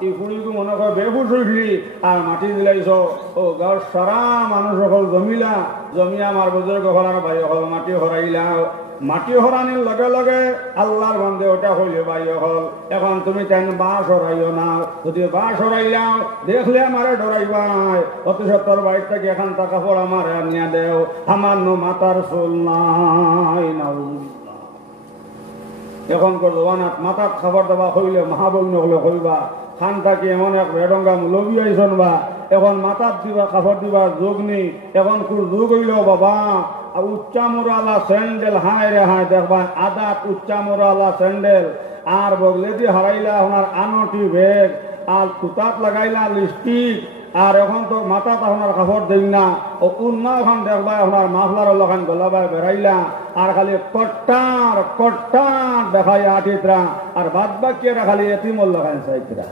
এই ফুড়িকে মনে কর বেহুশ হইলি আর মাটি দিলাইছ ও গাঁর সারা মানুষ সকল জমিলা জমি আমার বুজুর্গ হল আর ভাই হল মাটি হরাইলা মাটি হরানির লগে লগে আল্লাহর বন্ধে ওটা হইলে ভাই হল এখন তুমি তেন বাঁশ হরাইও না যদি বাঁশ হরাইলাও দেখলে আমারে ডরাইবাই অতি সত্তর বাইর থেকে এখান টাকা পর আমার আনিয়া দেও আমার নো মাতার চুল নাই না এখন করবানাত মাথার খাবার দাবার হইলে মহাবগ্ন হলে হইবা খান থাকি এমন এক রেডঙ্গা মুলবি আইসন বা এখন মাথার দিবা কাপড় দিবার যোগ নেই এখন খুব যোগ হইল বাবা উচ্চা মোরালা স্যান্ডেল হায় রে হায় দেখবা আদা উচ্চা মোরালা স্যান্ডেল আর বগলে দিয়ে হারাইলা ওনার আনটি বেগ আর সুতাত লাগাইলা লিপস্টিক আর এখন তো মাথা আপনার কাপড় দিন না ও উন্না ওখান দেখবা আপনার মাফলার ওখান গলাবাই বেড়াইলা আর খালি কট্টার কট্টার দেখাই আটিতরা আর বাদ বাকি খালি এতিমল লাগাই চাইতরা